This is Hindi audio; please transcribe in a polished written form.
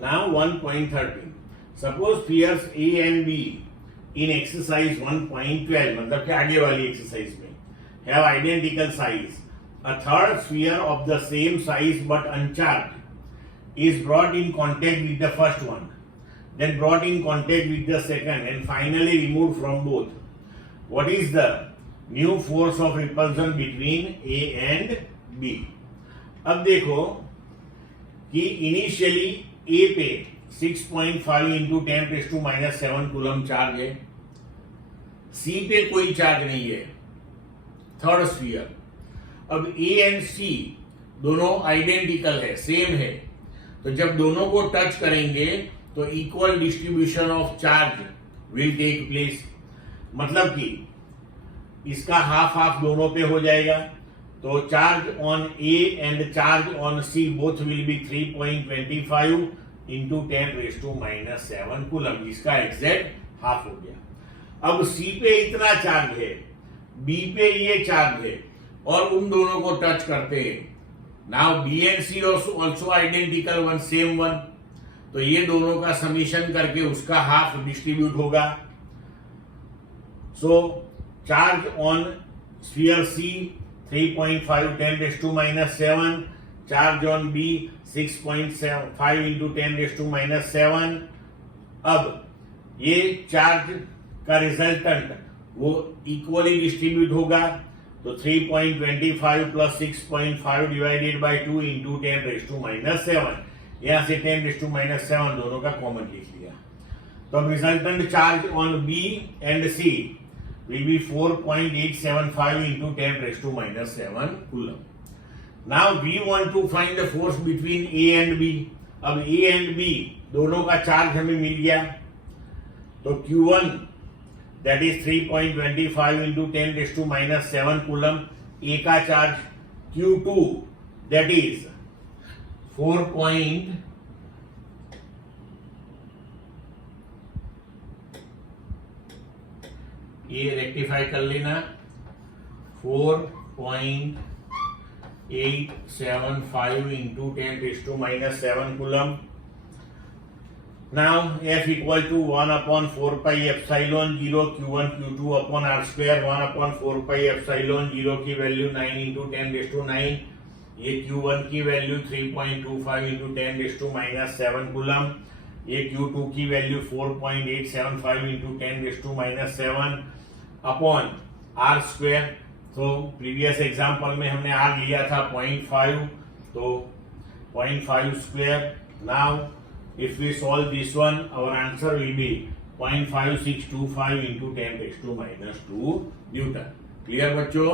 Now 1.13. Suppose spheres A and B in exercise 1.12, मतलब कि आगे वाली exercise में have identical size. A third sphere of the same size but uncharged is brought in contact with the first one, then brought in contact with the second, and finally removed from both. What is the new force of repulsion between A and B? अब देखो कि इनिशियली ए पे 6.5 इंटू 10⁻⁻7 कूलम चार्ज है, सी पे कोई चार्ज नहीं है, थर्ड स्फीयर. अब ए एंड सी दोनों आइडेंटिकल है, सेम है, तो जब दोनों को टच करेंगे तो equal distribution of charge will take place. मतलब कि इसका हाफ हाफ दोनों पे हो जाएगा, तो charge on A and charge on C both will be 3.25 into 10⁻⁻7 coulomb, इसका एग्जैक्ट हाफ हो गया. अब सी पे इतना चार्ज है, बी पे ये चार्ज है, और उन दोनों को टच करते हैं. Now B and C also identical one, same one, तो ये दोनों का समीशन करके उसका हाफ डिस्ट्रीब्यूट होगा. So charge on sphere C 3.5 10⁻⁻7, charge on B 6.5 into 10⁻⁻7. अब ये चार्ज का रिजल्टेंट वो इक्वली डिस्ट्रीब्यूट होगा, तो 3.25 प्लस 6.5 डिवाइडेड बाई 2 इंटू 10⁻⁷. यहां से 10⁻⁷ दोनों का कॉमन लिख लिया. तो अब resultant charge on B and C will be 4.875 into 10⁻⁷ coulomb. Now we want to find the force between A and B. अब A and B दोनों का चार्ज हमें मिल गया, तो Q1 that is 3.25 into 10⁻⁷ coulomb A का चार्ज, Q2 that is 4. ये रेक्टिफाई कर लेना, 4.875 into 10⁻⁷ coulomb. Now F equal to 1/4πε0 Q1 Q2 upon R square, 1/4πε0 की वैल्यू 9 इंटू 10⁻⁹. ये Q1 की वैल्यू 3.25 इंटू 10⁻⁷ कूलम, ये Q2 की value 4.875 into 10⁻⁷ upon R square. तो प्रीवियस एग्जाम्पल में हमने R लिया था 0.5, तो 0.5 square. Now if we solve this one, our answer will be 0.5625 into 10⁻² newton. Clear बच्चों?